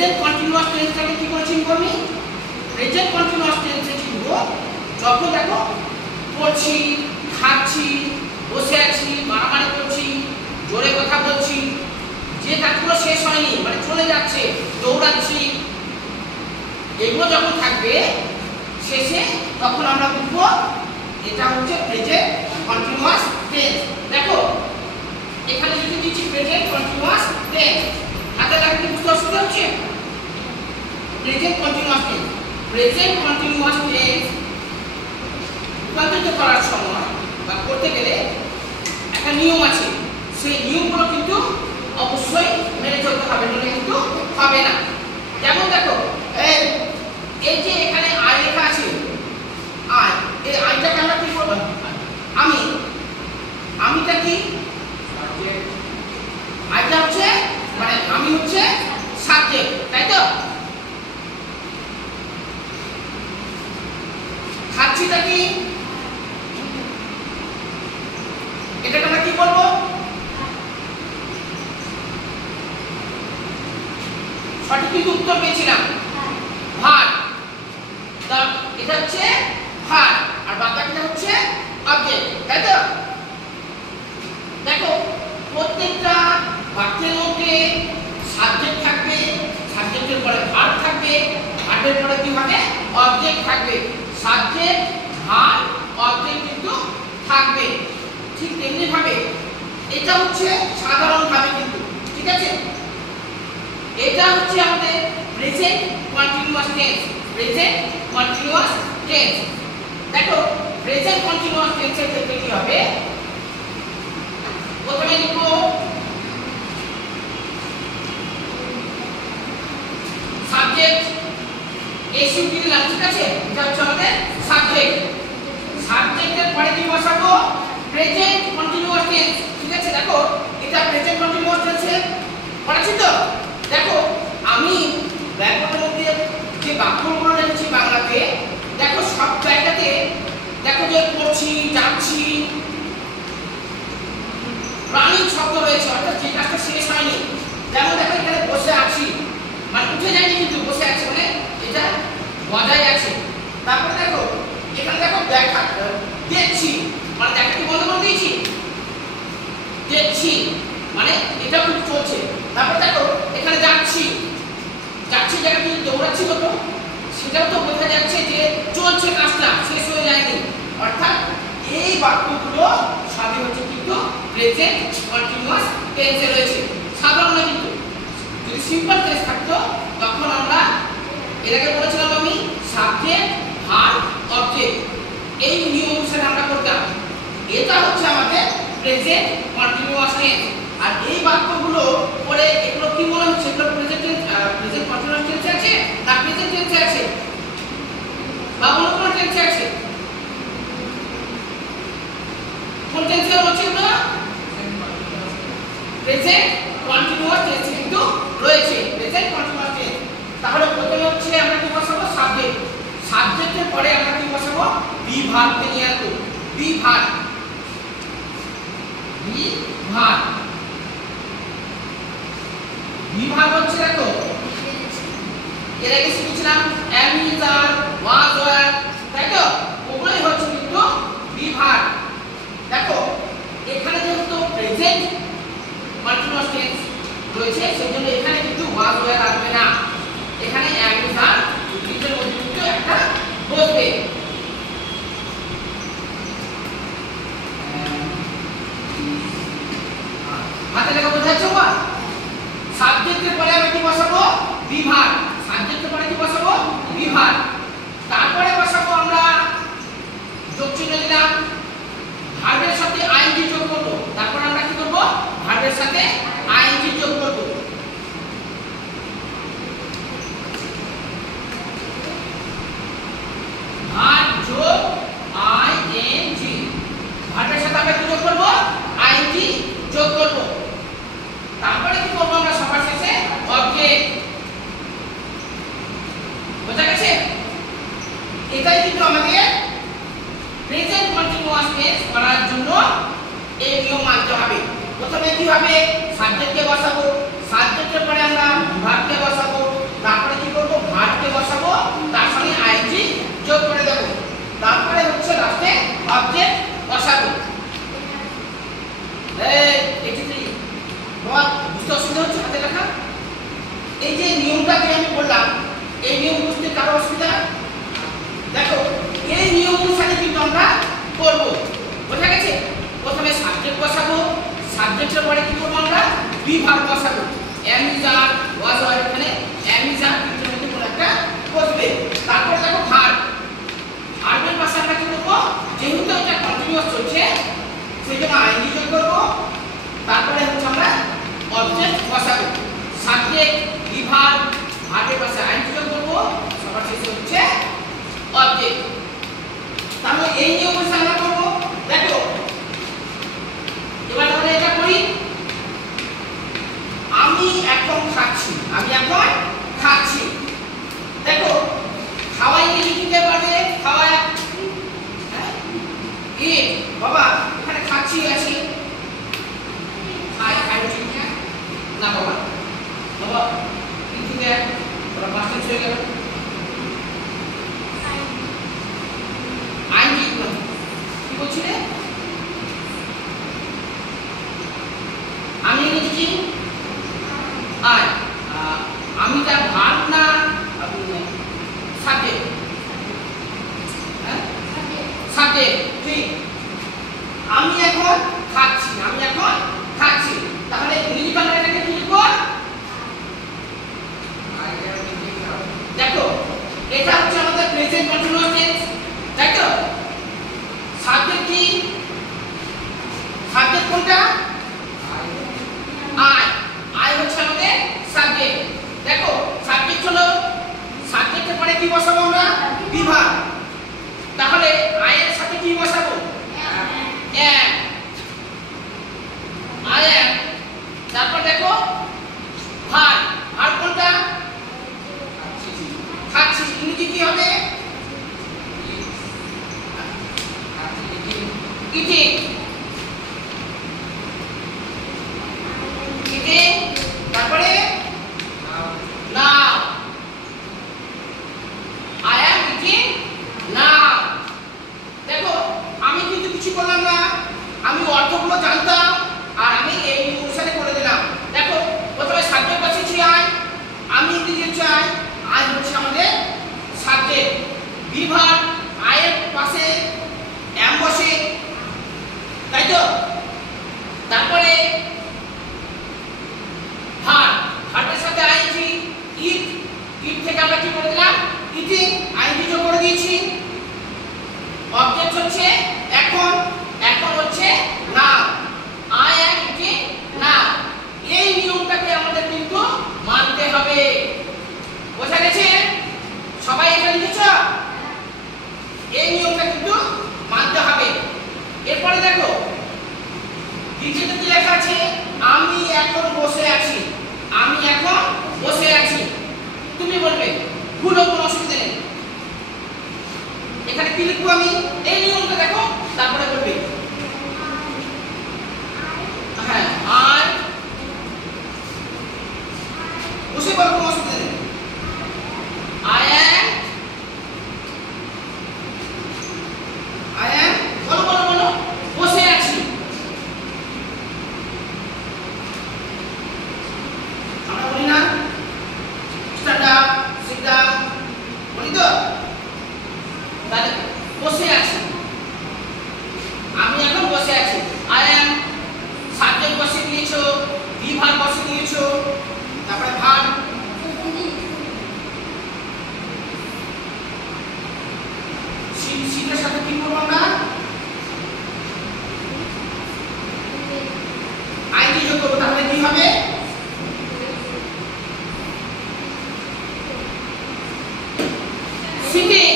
Present continuous টেন্সটাকে কি করে চিনব আমি? প্রেজেন্ট কন্টিনিউয়াস টেন্সে চিনব যখন দেখো পড়ছি, খাচ্ছি, বসে আছি, মারামারি করছি, জোরে কথা বলছি, যে কাজগুলো শেষ হয়নি মানে চলে যাচ্ছে, দৌড়াচ্ছি, এগুলো যখন থাকবে শেষে তখন আমরা বুঝবো এটা হচ্ছে প্রেজেন্ট কন্টিনিউয়াস টেন্স। দেখো এখানে লিখে দিচ্ছি প্রেজেন্ট কন্টিনিউয়াস টেন্স, হাতে লাগলে বুঝতে অসুবিধা হচ্ছে? Present continuous tense, present continuous tense রূপান্তরিত করার সময় বা করতে গেলে একটা নিয়ম আছে, সেই নিয়মগুলো কিন্তু অবশ্যই মেনে চলতে হবে, নইলে কিন্তু হবে না। যেমন দেখো এই যে এখানে আই লেখা আছে, আই, এই আইটাকে আমরা কি করব? আমি, আমিটা কি? আইটা হচ্ছে মানে আমি হচ্ছে সাবজেক্ট, তাই তো? খাচ্ছিটা কি? এটাকে আমরা কি বলবো? সঠিক কিন্তু উত্তর পেয়েছিলাম ভার। এটা হচ্ছে ভার আর বাকিটা হচ্ছে অবজেক্ট, তাই তো? দেখো প্রত্যেকটা বাক্যের মধ্যে সাবজেক্ট থাকবে, সাবজেক্টের পরে ভার্ব থাকবে, ভার্বের পরে কি হবে? অবজেক্ট থাকবে। সাবজেক্ট, ভার্ব, অবজেক্ট কিন্তু থাকবে। ঠিক তেমনি ভাবে এটা হচ্ছে সাধারণ ভাবে কিন্তু, ঠিক আছে? এটা হচ্ছে আমাদের present continuous tense, present continuous tense. দেখো প্রেজেন্ট কন্টিনিউয়াস টেন্সের ক্ষেত্রে কি হবে? প্রথমে লিখো সাবজেক্ট, এসইউটি দিলাম, ঠিক আছে? এটা হচ্ছে আমাদের সাবজেক্ট। সাবজেক্টের পরে কি বসাবো? প্রেজেন্ট কন্টিনিউয়াস টেন্স, ঠিক আছে? দেখো এটা প্রেজেন্ট কন্টিনিউয়াস টেন্সে পড়াচ্ছি তো। দেখো আমি ব্যাকরণের মধ্যে যে বাক্যগুলো লিখছি বাংলাতে, দেখো সব জায়গাতে দেখো যে করছি, যাচ্ছি, প্রাণী শব্দ রয়েছে, অর্থাৎ যে কাজটা শেষ হয়নি। যেমন দেখো এখানে বসে আছি মানে উঠে যায়নি কিন্তু বসে আছে মানে এটা বজায় আছে। তারপর দেখো এখানে দেখো দেখা, দেখছি মানে দেখা কি বন্ধ করে দিয়েছি? দেখছি মানে এটা কিন্তু চলছে। তারপর দেখো এখানে যাচ্ছি, যাচ্ছি জায়গা কিন্তু দৌড়াচ্ছি কত, সেটাও তো বোঝা যাচ্ছে যে চলছে, কাজটা শেষ হয়ে যায়নি। অর্থাৎ এই বাক্যগুলো সবই হচ্ছে কিন্তু প্রেজেন্ট কন্টিনিউয়াস টেন্সে রয়েছে। সাধারণ না কিন্তু, যদি সিম্পল টেন্স থাকতো তখন আমরা এর আগে বলেছিলাম আমি সাবজেক্ট, ভার্ব, অবজেক্ট এই নিয়ম অনুসারে আমরা করতাম। এটা হচ্ছে আমাদের প্রেজেন্ট কন্টিনিউয়াস টেন্স। আর এই বাক্যগুলো পরে এগুলো কি মনে হচ্ছে? এগুলো প্রেজেন্ট টেন্স, প্রেজেন্ট কন্টিনিউয়াস টেন্সে আছে না প্রেজেন্ট টেন্সে আছে বা অন্য কোনো টেন্সে আছে? কোন টেন্সে হচ্ছে? তো প্রেজেন্ট কন্টিনিউয়াস টেন্স কিন্তু রয়েছে, প্রেজেন্ট কন্টিনিউয়াস টেন্স। তাহলে প্রথমে হচ্ছে আমরা কি বসাবো? সাবজেক্ট। সাবজেক্টের পরে আমরা কি বসাবো? বি ভার্বকে নিয়ে আসবো। Be verb, be verb, be verb হচ্ছে দেখো এর আগে শিখেছিলাম am, is, are, was, were, তাই তো? ওগুলোই হচ্ছে কিন্তু বি ভার্ব। দেখো এখানে যেহেতু প্রেজেন্ট কন্টিনিউয়াস টেন্স রয়েছে সেজন্য এখানে কিন্তু was, were আসবে না, এখানে am, is, are দুটোর মধ্যে কিন্তু একটা বসবে। হাতে লেখা বোঝা যাচ্ছে? সাবজেক্টের পরে আমরা কি বসাবো? Be verb. সাবজেক্টের পরে কি বসাবো? Be verb. তারপরে বসাবো আমরা যোগ চিহ্ন দিলাম, ভার্বের সাথে আইএনজি যোগ করব। তারপর আমরা কি করব? ভার্বের সাথে আইএনজি যোগ করব। ভার্ব যোগ আইএনজি, ভার্বের সাথে আমরা কি যোগ করব? আইএনজি যোগ করব। তারপরে কি করব আমরা? সবার শেষে অবজেক্ট। বোঝা গেছে? এটাই কিন্তু আমাদের প্রেজেন্ট কন্টিনিউয়াস টেন্স করার জন্য এই নিয়ম মানতে হবে। প্রথমে কি হবে? সাবজেক্টকে বসাবো, সাবজেক্টের পরে আমরা ভার্বকে বসাবো, অবজেক্ট বসাবো। বুঝতে অসুবিধা হচ্ছে হাতে লেখা? এই যে নিয়মটা যে আমি বললাম, এই নিয়ম বুঝতে কারো অসুবিধা? দেখো এই নিয়ম অনুসারে কিন্তু আমরা করব। বোঝা গেছে? প্রথমে সাবজেক্ট বসাবো, সাবজেক্টের পরে কি করব আমরা? বিভাগ বসাবো। am is are was are, এখানে am is are কিন্তু মধ্যে কোন একটা বসবে। তারপর দেখো ভার্ব, ভার্বের পাশে আমরা কি করব? যেহেতু এটা কন্টিনিউয়াস চলছে সেজন্য আইএনজি যোগ করব। তারপরে হচ্ছে আমরা অবজেক্ট বসাবো, সাবজেক্ট বিভাগ ভার্বের পাশে আইএনজি যোগ করব, সবার শেষে হচ্ছে অবজেক্ট। তাহলে এই নিয়ম অনুসারে আমরা করব। দেখো এবার আমরা এটা করি। আমি এখন খাচ্ছি, আমি এখন খাচ্ছি। দেখো খাওয়া ইংরেজি কি পারবে? খাওয়া ইট। বাবা এখানে খাচ্ছি আছে, খাই খাই না বাবা, বাবা কিন্তু ওরা মাস্টার হয়ে গেল। আইন কি বলছিলে? আমি লিখছি আই, আমি তার ভার্ব না সাবজেক্ট? সাবজেক্ট, ঠিক। আমি এখন খাচ্ছি, আমি এখন খাচ্ছি। তাহলে ইংরেজি বাংলা এটাকে কি লিখব? দেখো এটা হচ্ছে আমাদের প্রেজেন্ট কন্টিনিউয়াস টেন্স, তাই তো? সাবজেক্ট কি? সাবজেক্ট কোনটা? আই। আই হচ্ছে আমাদের সাবজেক্ট। দেখো সাবজেক্ট হলো, সাবজেক্টের পরে কি বসাবো আমরা? বিভাগ। তাহলে আই এর সাথে কি বসাবো? am। I am। তারপর দেখো ভার্ব, ভার্ব কোনটা? খাচ্ছি। ইংরেজি কি হবে? eating। eating। তারপরে now। I am eating now। দেখো আমি কিন্তু কিছু করলাম না, আমি অর্থগুলো জানতাম আর আমি এই অনুসারে করে দিলাম। দেখো প্রথমে সাবজেক্ট বসেছি আই, আমি ইংরেজি চাই, আই হচ্ছে আমাদের সাবজেক্ট। বিভাগ আই এর পাশে am বসে, তাই তো? তারপরে ভার্ব, ভার্বের সাথে আইএনজি, ইট, ইট থেকে আমরা কি করে দিলাম? ইটিং, আইএনজি যোগ করে দিয়েছি। অবজেক্ট হচ্ছে এখন, এখন হচ্ছে নাও। আই অ্যাম ইটিং নাও। এই নিয়মটাকে আমাদের কিন্তু মানতে হবে। বোঝা গেছে? সবাই এটা লিখেছ? এই নিয়মটা কিন্তু মানতে হবে। এরপরে দেখো দ্বিতীয়তে কি লেখা আছে? আমি এখন বসে আছি, আমি এখন বসে আছি। তুমি বলবে ভুল, কোনো অসুবিধা নেই। এখানে কি লিখবো আমি? এই নিয়মটা দেখো, তারপরে বলবে হ্যাঁ আই বসে, বলো কোনো অসুবিধা নেই। আই অ্যাম, আই অ্যাম, বলো বলো বলো, বসে আছি। আমরা বলি না স্ট্যান্ড আপ, সিট ডাউন, বলি তো? তাহলে বসে আছি, আমি এখন বসে আছি। আই অ্যাম, সাবজেক্ট বসে দিয়েছো, বিভাগ বসে দিয়েছো, তারপরে ভার্ব। সিটের সাথে কি করবো আমরা? আইএনজি যোগ করবো। তাহলে কি হবে? Sitting,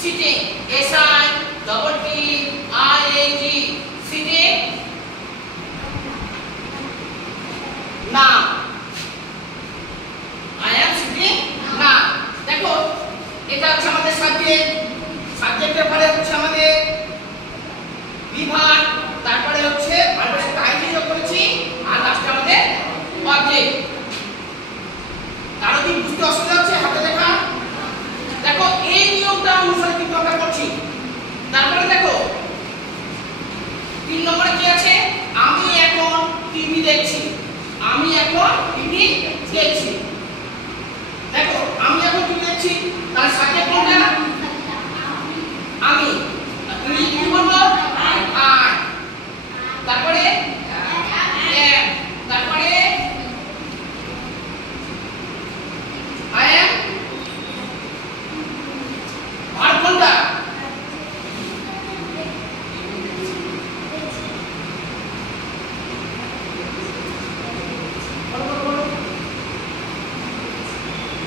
sitting, S I double T I N G, sitting now. I am sitting now. দেখো এটা হচ্ছে আমাদের সাবজেক্ট, সাবজেক্টের পরে হচ্ছে আমাদের বিভাগ, তারপরে হচ্ছে ভার্বের সাথে আইএনজি যোগ করেছি, আর দেখছি, আমি এখন টিভি দেখছি। দেখো আমি এখন টিভি দেখছি, তার সাথে কোনটা? আমি। তুমি কি বলবো? আই। তারপরে am, তারপরে I am। আর কোনটা?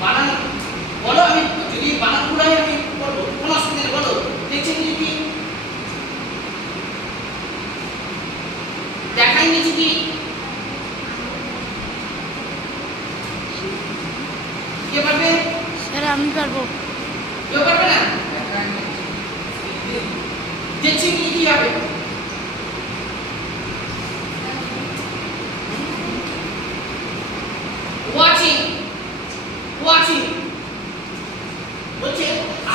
বানান বলো, আমি যদি বানান পুরাই আমি বলবো, কোন অসুবিধা নেই, বলো। দেখছেন কি দেখাই নিচ্ছি কি? কে পারবে? স্যার আমি পারবো। কেউ পারবে না? দেখছি কি হবে? ওয়াচিং, ওয়াচিং বলছে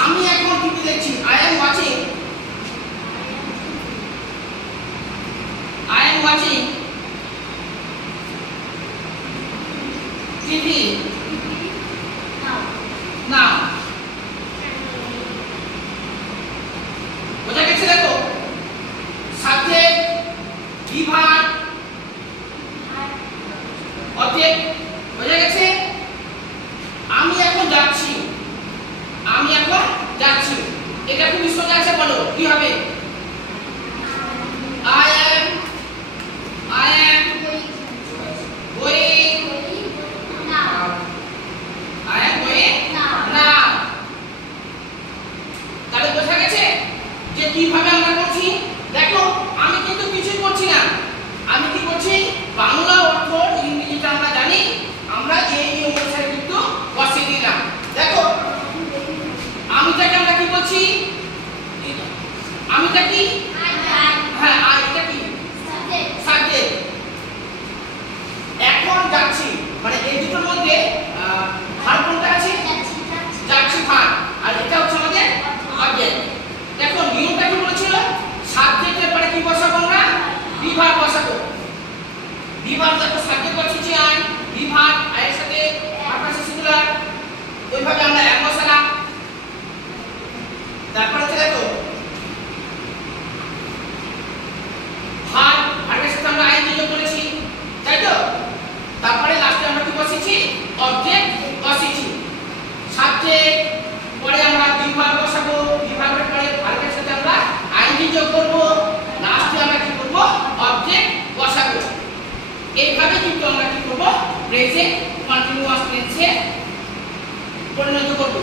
আমি এখন টিভি দেখছি, I am watching, I am watching TV now। বোঝা গেছে? দেখো সাবজেক্ট, বিভাগ, অবজেক্ট, বোঝা গেছে? আমি এখন যাচ্ছি, আমি এখন যাচ্ছি, এটা খুবই সোজা আছে, বলো কি হবে? I am going now। I am going now। তাহলে বোঝা গেছে যে কিভাবে আমরা করছি? দেখো আমি কিন্তু কিছুই করছি না, আমি কি করছি? বাংলা অর্থ ইংরেজিটা আমরা জানি, আমরা এই অনুসারে কিন্তু বসিয়ে দিলাম। দেখো আমিটাকে আমরা কি বলছি? আমিটা কি? হ্যাঁ, আর এটা কি? সাবজেক্ট। এখন যাচ্ছি, মানে এই দুটোর মধ্যে ভার্ব কোনটা আছে? যাচ্ছি ভার্ব, আর এটা হচ্ছে আমাদের অবজেক্ট। দেখো নিয়মটা কি বলেছিল? সাবজেক্টের পরে কি বসাবো আমরা? বিভাগ বসাবো। বিভাগ, দেখো সাবজেক্ট বসিয়েছি আই, বিভাগ এর সাথে পারপাস সিঙ্গুলার, ওইভাবে আমরা এম বসালাম। তারপর হচ্ছে দেখো ভার্ব, ভার্বের সাথে আমরা আইএনজি যোগ করেছি, তাই তো? তারপরে লাস্টে আমরা কি বসিয়েছি? অবজেক্ট বসিয়েছি। সাবজেক্ট পরে আমরা বিভাগ বসাবো, বিভাগের পরে ভার্বের সাথে আমরা আইএনজি যোগ করব, লাস্টে আমরা কি করব? অবজেক্ট বসাবো। এইভাবে কিন্তু আমরা কি করব? প্রেজেন্ট কন্টিনিউয়াস টেন্সে পরিণত করব।